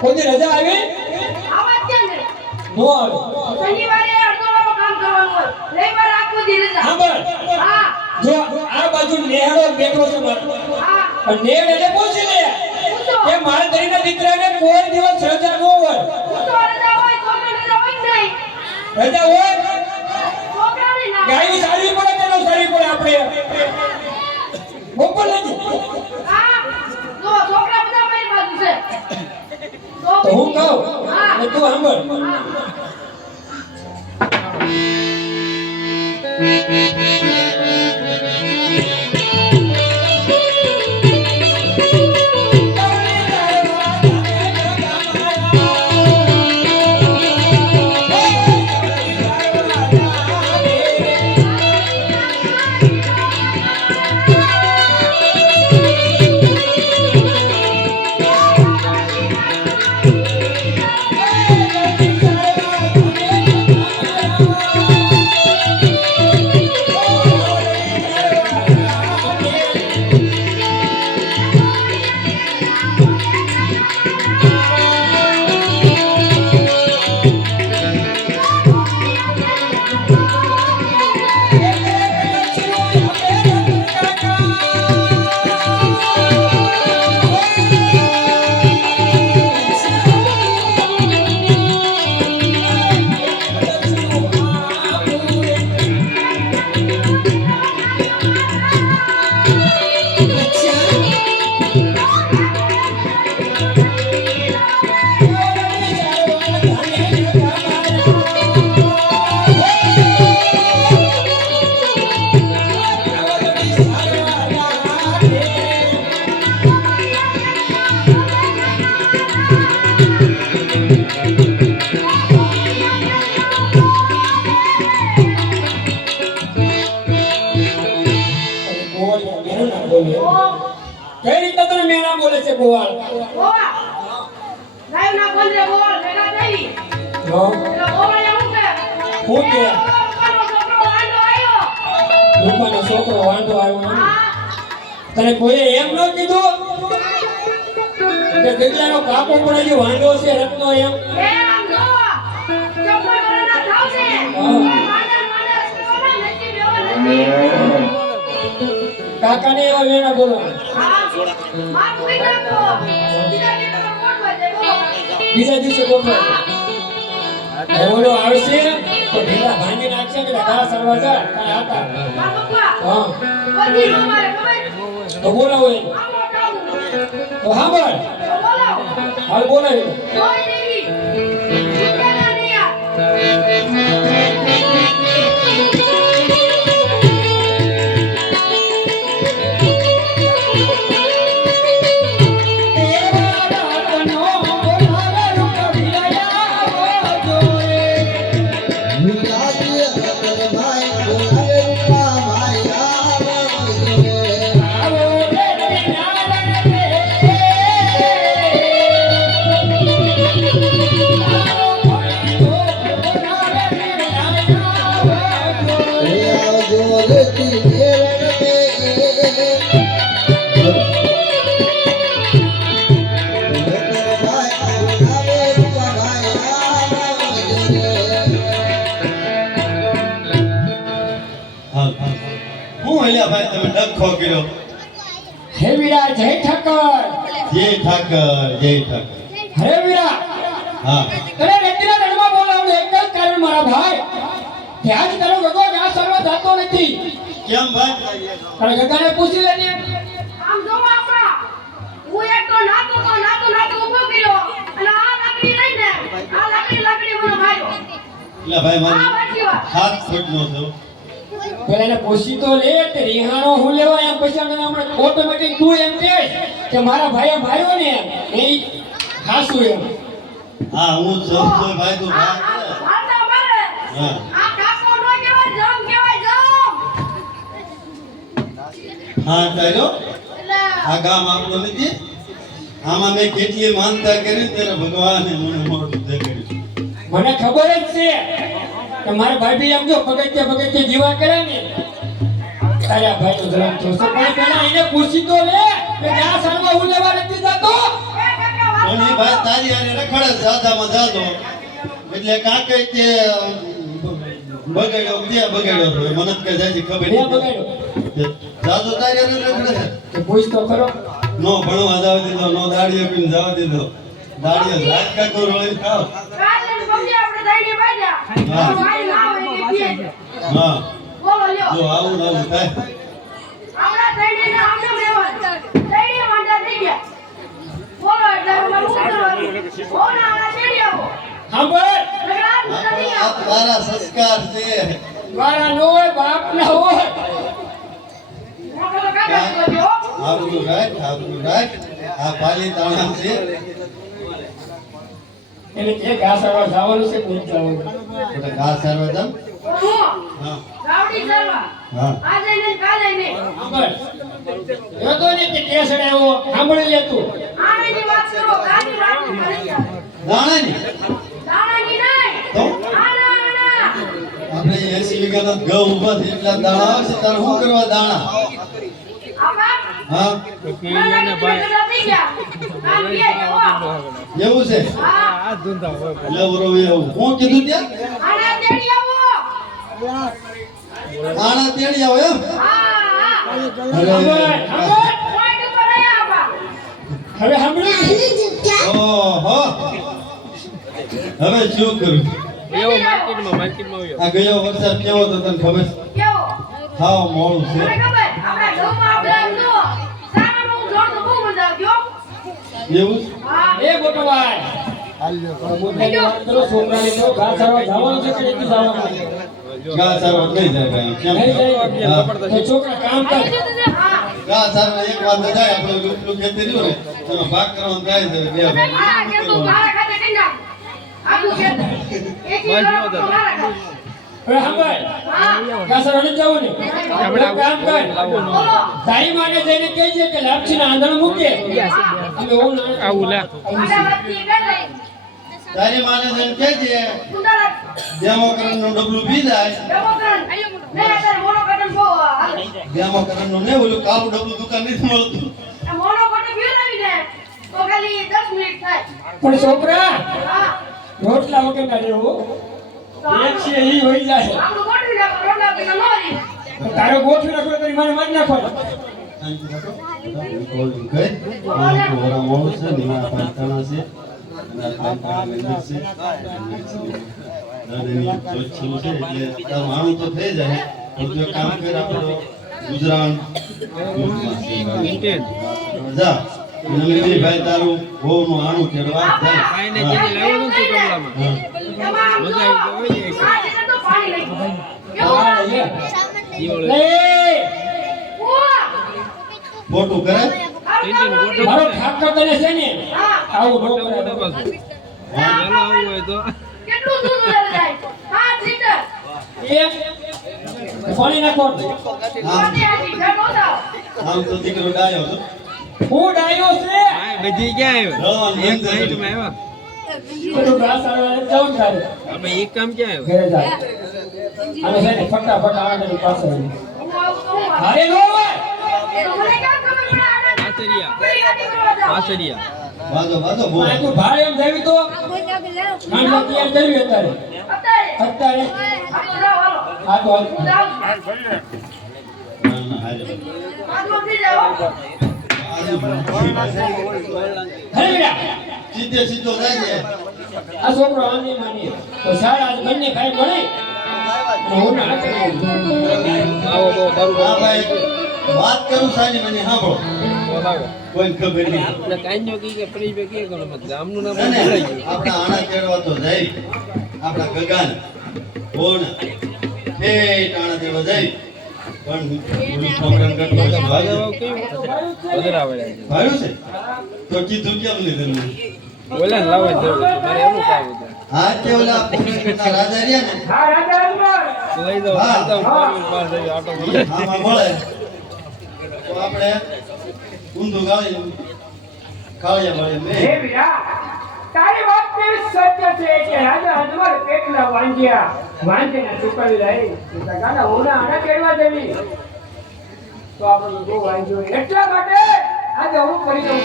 કોઈ રજા આવી? આવા કેમ ને? નો આવે. શનિવારે અડધો વાળો કામ કરવાનું હોય. રવિવારે આખો દી રજા. સાંભળ હા. જો આ બાજુ નેહડો બેઠો છે મારો. હા. પણ નેહડ એટલે પૂછી લે. કે મારા દરીના દીકરાને કોઈ દિવસ રજા ન હોય. પૂછો રજા Música મેનું ના બોલે. કઈ રીતે તને મેના બોલે છે ગોવાળ? છોકરો આવ્યો. રૂપાનો છોકરો વાંઢો આવ્યો તને કોઈએ એમ ન કીધું? કે દીકરાનો કાપો પણ હજી વાંઢો છે રત્નો એમ? કાકાને એવા વેણા બોલો બીજા બોલો દિવસે બોલો ઓલો આવશે. તો ઢીલા ભાંગી નાખશે કે ઘા સરવા જા કાંઈ હતા? હા. તો બોલાવો તો હા તો હાલ બોલાવી ડખો કર્યો હે વીરા જય ઠાકર. જય ઠાકર જય ઠાકર. હરે વીરા. હા. તને રેતીના રણમાં બોલાવવાનું એક જ કારણ મારા ભાઈ. ત્યાં જ તારો ગગો ઘા સર્વ થતો નથી. કેમ ભાઈ? તારે ગગાને પૂછી લેને આમ જો આપણા. હું એક તો નાતો તો નાતો નાતો ઊભો કર્યો. અને આ લાકડી લઈને આ લાકડી લાકડી મને માર્યો એટલે ભાઈ મારી હાથ ફૂટનો છું. પેલા એને પૂછી તો લે તે રિહાણો હું લેવા એમ પછી અમે હમણાં ઓટોમેટિક તું એમ કે કે મારા ભાઈએ માર્યો ને એમ. એ ખાસું એમ. હા હું છું તો ભાઈ તું ભાઈ હા. આ કાકો નો કહેવાય જમ કહેવાય જમ. હા તાર્યો એટલે આ ગામ આપણું નથી આમાં મેં કેટલી માનતા કરી ત્યારે ભગવાને મને મોટું મને ખબર જ છે. કે મારા ભાભી એમ જો પગથિયે પગથિયે જીવા કરે ને તારા ભાઈ તો જરાક જોશે. પણ પેલા એને પૂછી તો લે કે આ સાલમાં હું લેવા નથી જતો. એ કાકા વાત પણ એ ભાઈ તારી હારે રખડે જાદામાં જાતો એટલે કાંકે કે બગાડ્યો ત્યાં બગાડ્યો તો મને કે કઈ જાજી ખબર નથી. બગાડ્યો? જાદો તારી હારે રખડે કે પૂછ તો ખરો. નો ભણવા જવા દીધો નો દાડીએ પીને જવા દીધો. દાડીએ રાત કાકો રોળી ખાવ. કાલે હા. બોલો લ્યો. જો આવું ને આવું થાય. ને રહેવાનું માંડા થઈ ગયા. બોલો એટલે કરવાનું? આવા સાંભળ. તારા સંસ્કાર છે. મારા નો હોય બાપ ના હોય. આ પાલી તાણા છે. એટલે કે ઘાસ આવવા જવાનું છે જવાનું એટલે ઘાસ આવવા હા ગાવડી સરવા હા. આજે ને કાલે સાંભળ કે લે તું. આની વાત કરો. કાની વાત કરી દાણાની દાણાની નહીં. તો? આના આના આપણે એસી વીઘાના ઘઉં એટલા દાણા આવશે. તારે શું કરવા દાણા? હા. જવો એવું છે? હા. લેવરો એવું. કોણ કીધું ત્યાં? આના આણા તેડી આવો એમ. હવે સાંભળ્યું ઓહો. હવે શું કરું? એવો માર્કેટમાં આ ગયો વરસાદ કેવો તો તને ખબર? છે? છે હું આવતી હો. એવું? એ વાત કરો છોકરાને ઘાસ આવા જવાનું છે કે નથી જવાનું? ઘા સારવા નહીં જાય ભાઈ. કેમ? નહીં જાય હા. તો છોકરા કામ કરે. હા. ઘા એક વાત તો જાય આપણે પેલું ખેતી રહ્યું ને એનો ભાગ કરવાનો થાય છે બે. કે તું મારા ખાતે કઈ નાખ આખું કે એક ઈ મારા ખાતે હવે સાંભળ હા. ઘાસ આવા જવું ને? આપણે કામ કર. બોલો. માને જઈને કહેજે કે લાપસી આંધણ મૂકે. અમે ઓલું આવું લે. તારી માને જેમ કહે છે સુંદર ડેમોક્રેટનું ડબલું પી જાય. ડેમોક્રેટ. ને નું ને ઓલું કાળું ડબલું દુકાન નથી મળતું. આ મોનો કટન પીવડાવી ને તો ખાલી 10 મિનિટ થાય. પણ છોકરા રોટલા વગર ના રહેવું એક છે ઈ હોય જાય. ગોઠવી નાખો નો તારો ગોઠવી નાખો તો મને મારી નાખો. ભાઈ તારું આણું કેળવા કાંઈ જાય જો તો પાણી. લે. ઉવા! કરે કામ મારો ઠાકર તને છે ને આવું નો કરે કેટલું દૂર જાય પાંચ લીટર? એક પાણી નાખો આમ તો દીકરો ડાયો હતો. હું ડાયો છે? બધી ક્યાં આવ્યો? એક સાઈડમાં મિનિટમાં આવ્યા આવા એક કામ ક્યાં આવ્યો? ફટાફટ આને પાસે આવી. હું આવું તો હું આવું. હોય. તો પાછરિયા? પાછરિયા બાજો બાજો બોલ. આ તો ભારે એમ દેવી તો. ખાંડવા તૈયાર કરવી અત્યારે અત્યારે. અત્યારે. આ તો સીધે સીધો જાય આ છોકરો આમ નહીં માની તો સારા આજ બંને ભાઈ મળે અને હું ના આવો તો ભાઈ. વાત કરું સાની મને સાંભળો. બોલાવો કોઈ ખબર નહીં. આપણે કાંઈ નો કી કે પરી બે કે ગણો મત ગામનું નામ આપણે ગયું. આપણા આણા તેડવા તો જાય. આપણા ગગન. કોણ હે આણા દેવા જાય. પણ ઓલું છોકરાને ગટકો છે, ભાઈ વધારે આવે ભાઈ છે? તો કીધું કેમ નહીં તમને? બોલે ને લાવવા જરૂર મારે એનું કામ હતું હા તે ઓલા રાજા રહ્યા ને. હા રાજા લઈ જાઓ હા. મળે. આપણે ઊંધું ગાળી કાળિયા વાળી મે તારી વાત કેવી સત્ય છે કે રાજા અજમલ પેટના વાંજ્યા વાંજીને ચૂકવી લઈ તો ગાડા ઓના આના કેળવા દેવી. તો આપણે બહુ વાંજ્યો એટલા માટે આજે હું કરી દઉં